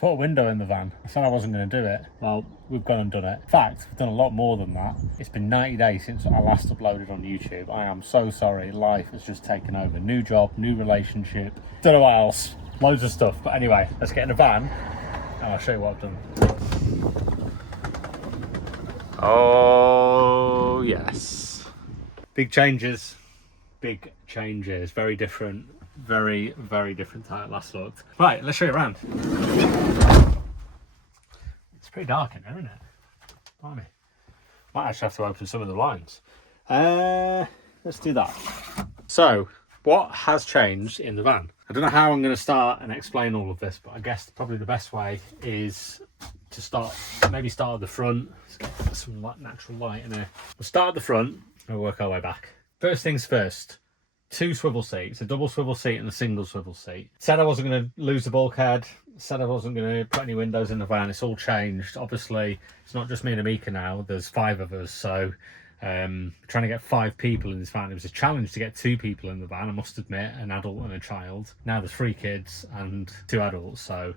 put a window in the van. I said I wasn't going to do it. Well, we've gone and done it. In fact, we've done a lot more than that. It's been 90 days since I last uploaded on YouTube. I am so sorry. Life has just taken over. New job, new relationship. Don't know what else. Loads of stuff. But anyway, let's get in the van and I'll show you what I've done. Oh, yes. Big changes. Big changes. Very different. Very, very different to how it last looked. Right, let's show you around. It's pretty dark in there, isn't it? Blimey. Might actually have to open some of the blinds. Let's do that. So, what has changed in the van? I don't know how I'm going to start and explain all of this, but I guess probably the best way is to start at the front. Let's get some natural light in here. We'll start at the front and we'll work our way back. First things first. 2 swivel seats, a double swivel seat and a single swivel seat. Said I wasn't going to lose the bulkhead, said I wasn't going to put any windows in the van. It's all changed. Obviously, it's not just me and Amika now, there's 5 of us, so trying to get 5 people in this van. It was a challenge to get 2 people in the van, I must admit, an adult and a child. Now there's 3 kids and 2 adults, so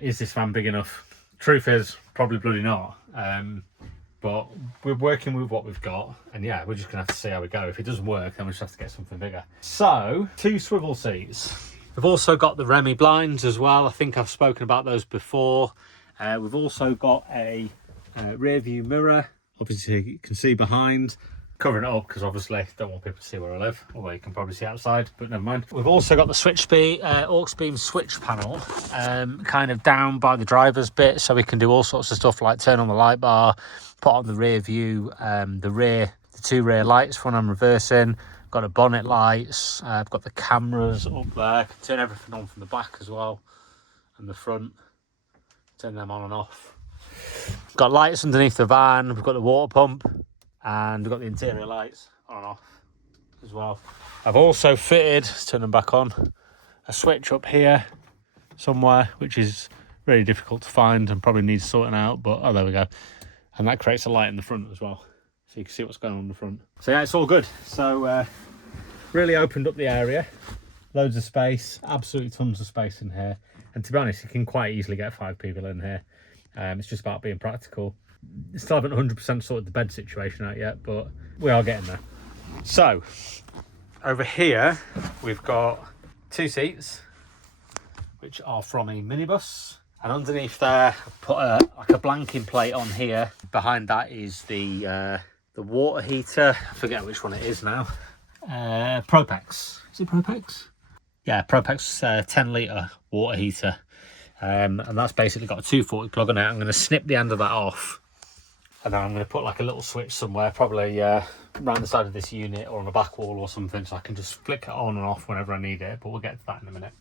is this van big enough? Truth is, probably bloody not. But we're working with what we've got, and yeah, we're just gonna have to see how we go. If it doesn't work, then we just have to get something bigger. So, 2 swivel seats. We've also got the Remy blinds as well. I think I've spoken about those before. We've also got a rear view mirror. Obviously, you can see behind. Covering it up because obviously don't want people to see where I live, although you can probably see outside, but never mind. We've also got the switch aux beam switch panel kind of down by the driver's bit, so we can do all sorts of stuff like turn on the light bar, put on the rear view, the 2 rear lights, front and reversing. Got the bonnet lights. I've got the cameras up there. I can turn everything on from the back as well, and the front. Turn them on and off. Got lights underneath the van. We've got the water pump. And we've got the interior lights on and off as well. I've also fitted, let's turn them back on, a switch up here somewhere, which is really difficult to find and probably needs sorting out, but oh, there we go. And that creates a light in the front as well, so you can see what's going on in the front. So yeah, it's all good. So really opened up the area, loads of space, absolutely tons of space in here. And to be honest, you can quite easily get 5 people in here. It's just about being practical. Still haven't 100% sorted the bed situation out yet, but we are getting there. So over here we've got 2 seats which are from a minibus, and underneath there I've put like a blanking plate on here. Behind that is the water heater. I forget which one it is now. Propex. Is it Propex? Yeah, Propex 10 litre water heater, and that's basically got a 240 plug on it. I'm going to snip the end of that off. And then I'm going to put like a little switch somewhere, probably around the side of this unit or on the back wall or something, so I can just flick it on and off whenever I need it, but we'll get to that in a minute.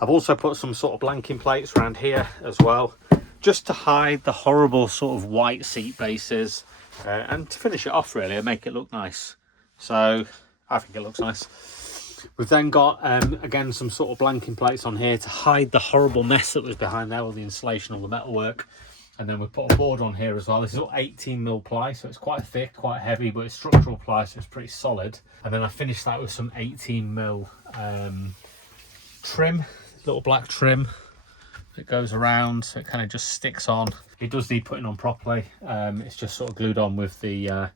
I've also put some sort of blanking plates around here as well, just to hide the horrible sort of white seat bases, and to finish it off really and make it look nice. So I think it looks nice. We've then got, again, some sort of blanking plates on here to hide the horrible mess that was behind there, all the insulation, all the metalwork. And then we've put a board on here as well. This is all 18mm ply, so it's quite thick, quite heavy, but it's structural ply, so it's pretty solid. And then I finished that with some 18mm trim, little black trim that goes around, so it kind of just sticks on. It does need putting on properly. It's just sort of glued on with the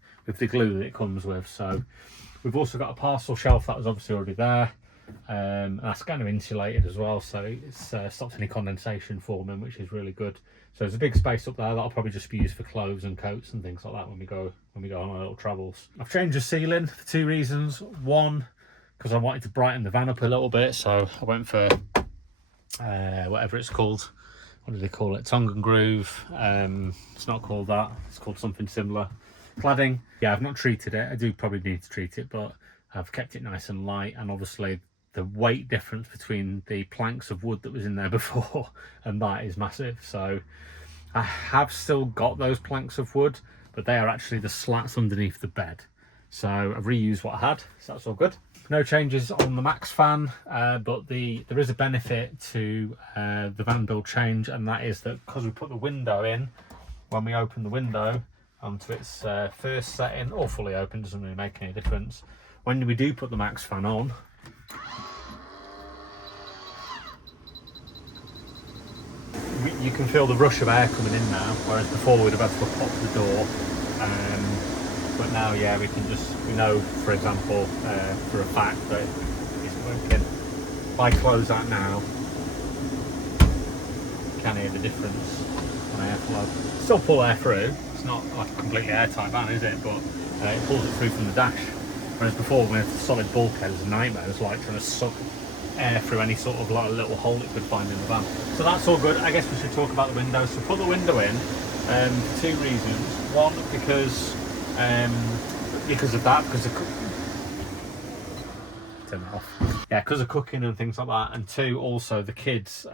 glue that it comes with. So we've also got a parcel shelf that was obviously already there. And that's kind of insulated as well, so it's stopped any condensation forming, which is really good. So there's a big space up there that'll probably just be used for clothes and coats and things like that when we go on our little travels. I've changed the ceiling for 2 reasons. One, because I wanted to brighten the van up a little bit, so I went for whatever it's called. What do they call it? Tongue and groove. It's not called that. It's called something similar. Cladding. Yeah, I've not treated it. I do probably need to treat it, but I've kept it nice and light, and obviously the weight difference between the planks of wood that was in there before and that is massive. So I have still got those planks of wood, but they are actually the slats underneath the bed. So I've reused what I had, so that's all good. No changes on the max fan, but there is a benefit to the van build change, and that is that because we put the window in, when we open the window onto its first setting, or fully open, doesn't really make any difference. When we do put the max fan on, you can feel the rush of air coming in now, whereas before we'd have had to pop the door. But now, yeah, we know, for example, for a fact that it's working. If I close that now, you can hear the difference on airflow. Still pull air through. It's not like a completely airtight van, is it? But it pulls it through from the dash. Whereas before, with solid bulkhead, it was a nightmare. It was like trying to suck air through any sort of like little hole it could find in the van. So that's all good. I guess we should talk about the windows. So put the window in for two reasons. One, because of that, because of turn it off. Yeah, because of cooking and things like that. And two, also the kids,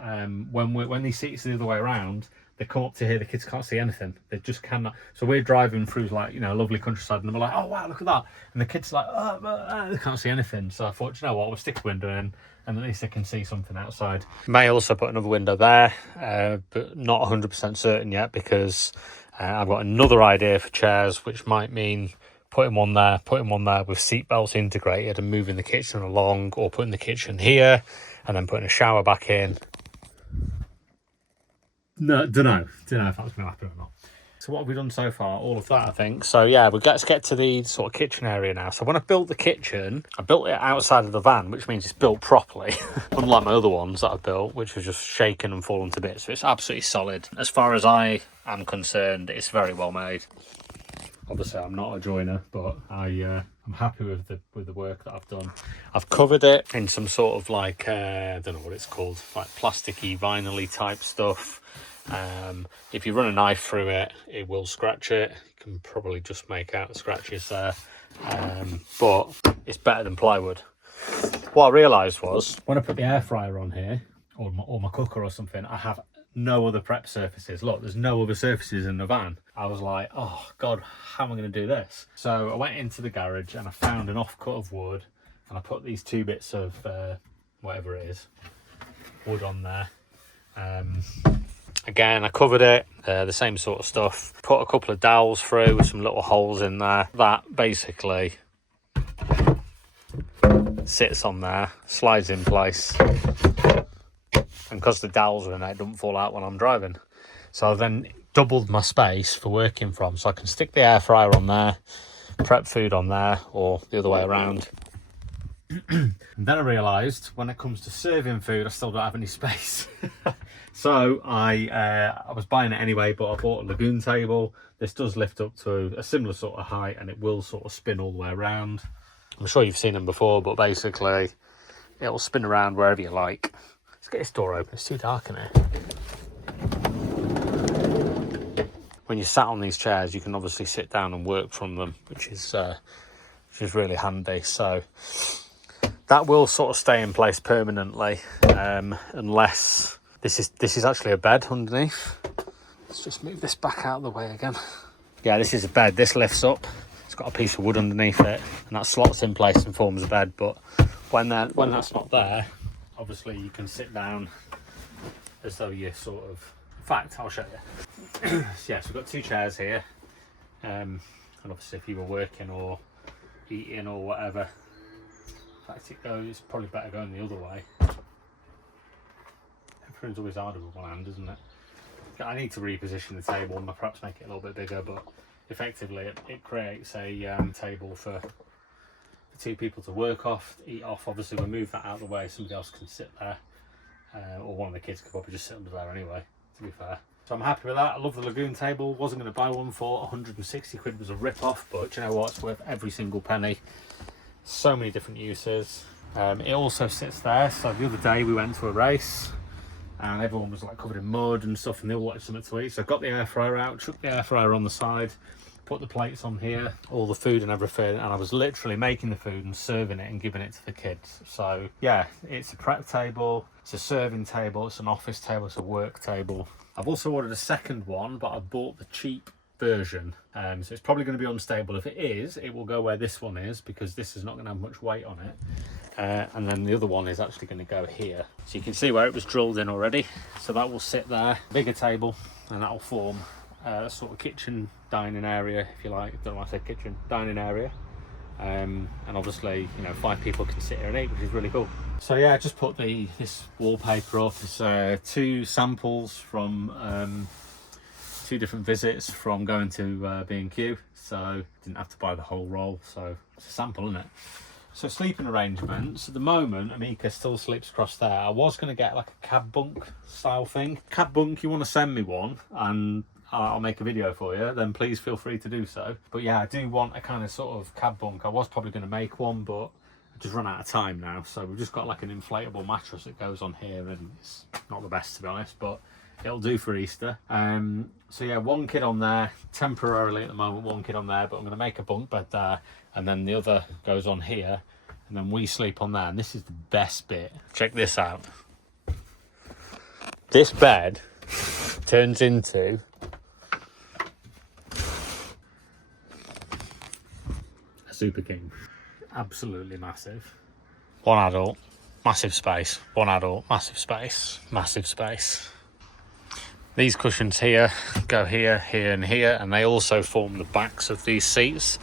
when these seats are the other way around, they come up to here, the kids can't see anything. They just cannot. So we're driving through like, you know, lovely countryside, and we're like, oh wow, look at that. And the kids are like, they can't see anything. So I thought, you know what, we'll stick a window in, and at least they can see something outside. May also put another window there, but not 100% certain yet, because I've got another idea for chairs, which might mean putting one there with seat belts integrated and moving the kitchen along, or putting the kitchen here and then putting a shower back in. No, don't know if that's going to happen or not. So what have we done so far? All of that, I think. So yeah, let's get to the sort of kitchen area now. So when I built the kitchen, I built it outside of the van, which means it's built properly. Unlike my other ones that I've built, which was just shaken and fallen to bits. So it's absolutely solid. As far as I am concerned, it's very well made. Obviously, I'm not a joiner, but I'm happy with the work that I've done. I've covered it in some sort of like, I don't know what it's called, like plasticky, vinyl-y type stuff. If you run a knife through it, it will scratch it. You can probably just make out the scratches there. But it's better than plywood. What I realised was, when I put the air fryer on here, or my cooker or something, I have no other prep surfaces. Look, there's no other surfaces in the van. I was like, oh God, how am I going to do this? So I went into the garage and I found an offcut of wood, and I put these two bits of whatever it is, wood on there. Again, I covered it, the same sort of stuff. Put a couple of dowels through with some little holes in there. That basically sits on there, slides in place. And because the dowels are in it, don't fall out when I'm driving. So I've then doubled my space for working from. So I can stick the air fryer on there, prep food on there, or the other way around. And then I realised when it comes to serving food, I still don't have any space. So I was buying it anyway, but I bought a lagoon table. This does lift up to a similar sort of height, and it will sort of spin all the way around. I'm sure you've seen them before, but basically it'll spin around wherever you like. Let's get this door open, it's too dark in here. When you're sat on these chairs, you can obviously sit down and work from them, which is really handy. So that will sort of stay in place permanently, unless this is actually a bed underneath. Let's just move this back out of the way again. Yeah, this is a bed. This lifts up. It's got a piece of wood underneath it, and that slots in place and forms a bed. But when that's not there, obviously you can sit down as though you're sort of. In fact, I'll show you. So yeah, so we've got two chairs here, and obviously if you were working or eating or whatever, in fact it's probably better going the other way. Everything's always harder with one hand, isn't it? I need to reposition the table and perhaps make it a little bit bigger, but effectively it creates a table for two people to work off, eat off. Obviously we'll move that out of the way, somebody else can sit there, or one of the kids could probably just sit under there anyway, to be fair. So I'm happy with that. I love the lagoon table. Wasn't going to buy one for 160 quid, was a rip-off, but you know what, it's worth every single penny. So many different uses. It also sits there. So the other day we went to a race and everyone was like covered in mud and stuff, and they all wanted something to eat. So I got the air fryer out, chucked the air fryer on the side, put the plates on here, all the food and everything, and I was literally making the food and serving it and giving it to the kids. So yeah, it's a prep table, it's a serving table, it's an office table, it's a work table. I've also ordered a second one, but I bought the cheap version, so it's probably going to be unstable. If it is, it will go where this one is, because this is not going to have much weight on it, and then the other one is actually going to go here. So you can see where it was drilled in already, so that will sit there, bigger table, and that will form a sort of kitchen dining area, if you like. Don't know why I said kitchen, dining area. and obviously, you know, 5 people can sit here and eat, which is really cool. So yeah, I just put this wallpaper up. It's 2 samples from 2 different visits from going to B&Q, so didn't have to buy the whole roll, so it's a sample, isn't it? So sleeping arrangements, at the moment Amika still sleeps across there. I was going to get like a cab bunk style thing. Cab bunk, you want to send me one and I'll make a video for you, then please feel free to do so. But yeah, I do want a kind of sort of cab bunk. I was probably going to make one, but I just run out of time now, so we've just got like an inflatable mattress that goes on here, and it's not the best to be honest, but it'll do for Easter. So yeah, 1 kid on there temporarily at the moment, 1 kid on there, but I'm going to make a bunk bed there, and then the other goes on here, and then we sleep on there. And this is the best bit. Check this out. This bed turns into a super king. Absolutely massive. 1 adult, massive space. 1 adult, massive space, massive space. These cushions here go here, here and here, and they also form the backs of these seats.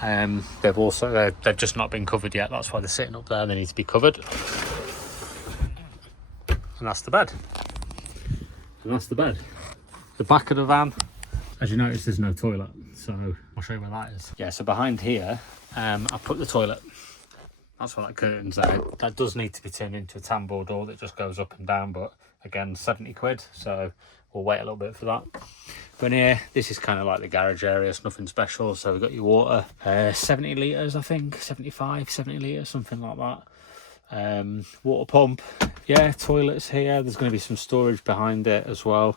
They've just not been covered yet. That's why they're sitting up there. They need to be covered. And that's the bed. And that's the bed. The back of the van, as you notice, there's no toilet, so I'll show you where that is. Yeah, so behind here, I put the toilet. That's what that curtain's there. That does need to be turned into a tambour door that just goes up and down, but again, 70 quid, so we'll wait a little bit for that. But in here, this is kind of like the garage area. It's nothing special. So we've got your water, 70 litres, I think, 75, 70 litres, something like that. Water pump, yeah, toilets here. There's going to be some storage behind it as well,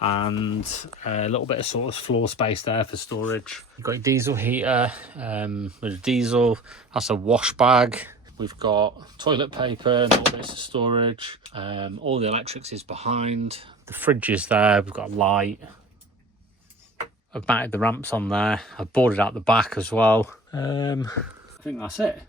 and a little bit of sort of floor space there for storage. You've got your diesel heater with a diesel. That's a wash bag. We've got toilet paper and little bits of storage. All the electrics is behind. The fridge is there. We've got a light. I've mounted the ramps on there. I've boarded out the back as well. I think that's it.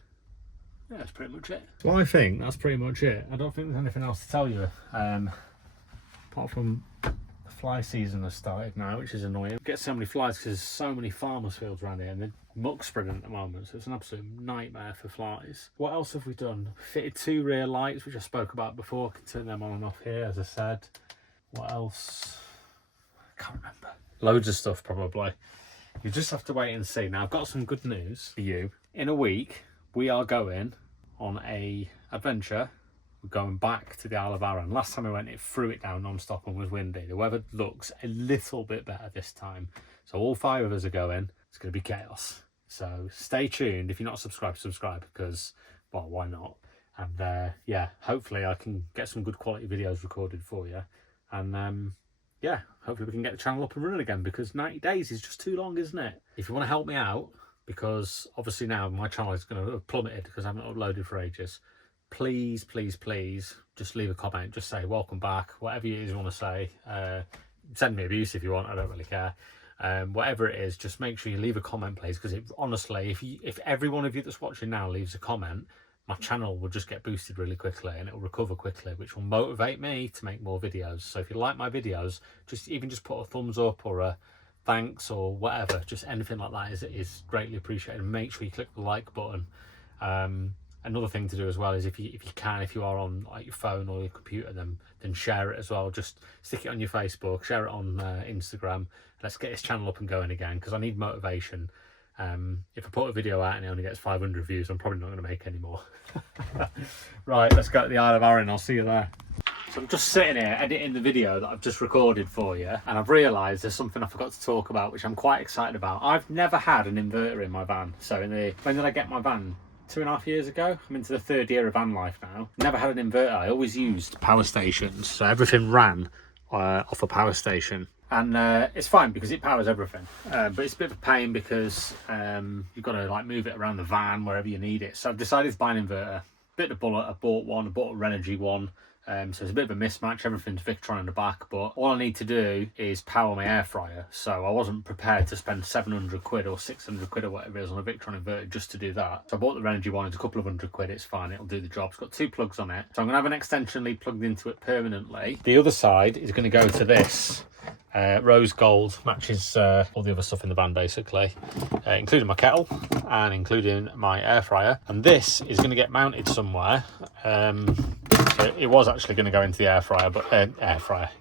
Yeah, that's pretty much it. So I think that's pretty much it. I don't think there's anything else to tell you. Apart from the fly season has started now, which is annoying. We get so many flies because there's so many farmers' fields around here, and they're muck spreading at the moment, so it's an absolute nightmare for flies. What else have we done? Fitted 2 rear lights, which I spoke about before. I can turn them on and off here, as I said. What else? I can't remember. Loads of stuff, probably. You just have to wait and see. Now, I've got some good news for you. In a week, we are going on a adventure. We're going back to the Isle of Arran. Last time I went, it threw it down non-stop and was windy. The weather looks a little bit better this time. So all 5 of us are going. It's going to be chaos. So stay tuned. If you're not subscribed, subscribe, because, well, why not? And yeah, hopefully I can get some good quality videos recorded for you. And yeah, hopefully we can get the channel up and running again, because 90 days is just too long, isn't it? If you want to help me out, because obviously now my channel is going to have plummeted because I haven't uploaded for ages, please, please, please, just leave a comment. Just say welcome back, whatever you want to say. Send me abuse if you want, I don't really care. Whatever it is, just make sure you leave a comment, please, because honestly, if every one of you that's watching now leaves a comment, my channel will just get boosted really quickly and it will recover quickly, which will motivate me to make more videos. So if you like my videos, just put a thumbs up or a thanks or whatever, just anything like that is greatly appreciated. And make sure you click the like button. Another thing to do as well is if you are on like your phone or your computer, then share it as well. Just stick it on your Facebook, share it on Instagram. Let's get this channel up and going again, because I need motivation. If I put a video out and it only gets 500 views, I'm probably not going to make any more. Right, let's go to the Isle of Arran. I'll see you there. So I'm just sitting here editing the video that I've just recorded for you, and I've realised there's something I forgot to talk about, which I'm quite excited about. I've never had an inverter in my van. So when did I get my van? 2.5 years ago. I'm into the 3rd year of van life now. Never had an inverter. I always used power stations, so everything ran off a power station. And it's fine because it powers everything, but it's a bit of a pain because you've got to like move it around the van wherever you need it. So I've decided to buy an inverter. Bit of bullet, I bought one, I bought a Renogy one. So it's a bit of a mismatch. Everything's Victron in the back, but all I need to do is power my air fryer. So I wasn't prepared to spend 700 quid or 600 quid or whatever it is on a Victron inverter just to do that. So I bought the Renogy one. It's a couple of £100. It's fine, it'll do the job. It's got 2 plugs on it, so I'm gonna have an extension lead plugged into it permanently. The other side is going to go to this Rose gold, matches all the other stuff in the van basically, including my kettle and including my air fryer. And this is going to get mounted somewhere. It was actually going to go into the air fryer, but it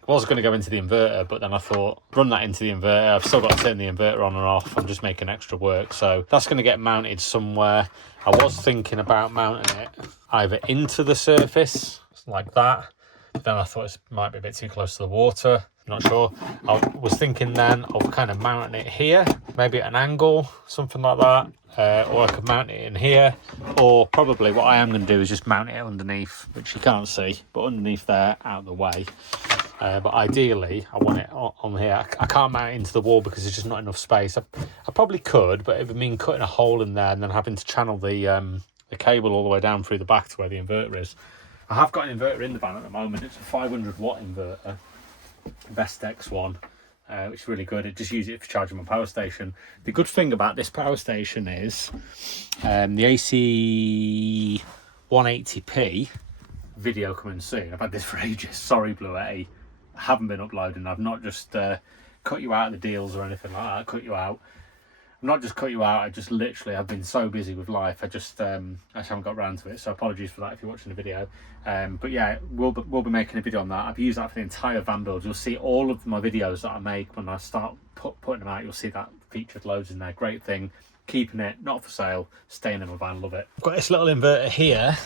was going to go into the inverter, but then I thought, run that into the inverter. I've still got to turn the inverter on and off. I'm just making extra work, so that's going to get mounted somewhere. I was thinking about mounting it either into the surface like that, but then I thought it might be a bit too close to the water. Not sure. I was thinking then of kind of mounting it here, maybe at an angle, something like that. Or I could mount it in here, or probably what I am going to do is just mount it underneath, which you can't see, but underneath there, out of the way. But ideally, I want it on here. I can't mount it into the wall because there's just not enough space. I probably could, but it would mean cutting a hole in there and then having to channel the cable all the way down through the back to where the inverter is. I have got an inverter in the van at the moment. It's a 500 watt inverter, Vestex one. Which is really good. It just uses it for charging my power station. The good thing about this power station is the AC 180p video coming soon. I've had this for ages. Sorry, Blue Eddie. I haven't been uploading. I've not just cut you out of the deals or anything like that. Cut you out. I've not just cut you out. I just literally, I've been so busy with life. I just haven't got around to it. So apologies for that if you're watching the video. But yeah, we'll be making a video on that. I've used that for the entire van build. You'll see all of my videos that I make when I start putting them out. You'll see that featured loads in there. Great thing. Keeping it, not for sale. Staying in my van, love it. I've got this little inverter here,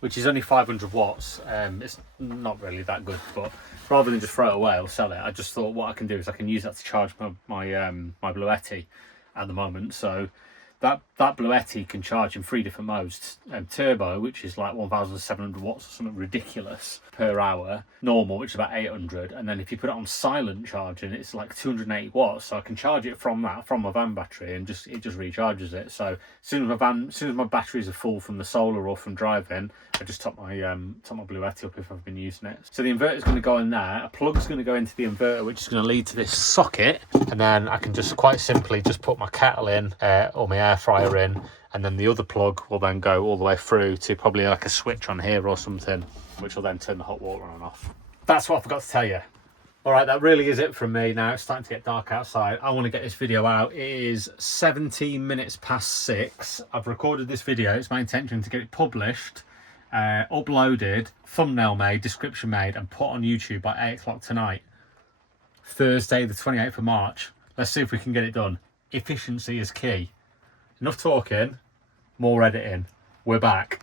which is only 500 watts. It's not really that good, but rather than just throw it away or sell it, I just thought what I can do is I can use that to charge my Blue Yeti at the moment. So that Blue Yeti can charge in 3 different modes. Turbo, which is like 1,700 watts or something ridiculous per hour. Normal, which is about 800. And then if you put it on silent charging, it's like 280 watts. So I can charge it from my van battery, and it just recharges it. So as soon as my batteries are full from the solar or from driving, I just top my Blue Yeti up if I've been using it. So the inverter is going to go in there. A plug's going to go into the inverter, which is going to lead to this socket, and then I can just quite simply just put my kettle in or my air fryer in, and then the other plug will then go all the way through to probably like a switch on here or something, which will then turn the hot water on and off. That's what I forgot to tell you. All right, that really is it from me now. It's starting to get dark outside. I want to get this video out. It is 17 minutes past 6. I've recorded this video. It's my intention to get it published, uploaded, thumbnail made, description made, and put on YouTube by 8 o'clock tonight, Thursday the 28th of March. Let's see if we can get it done. Efficiency is key. Enough talking, more editing. We're back.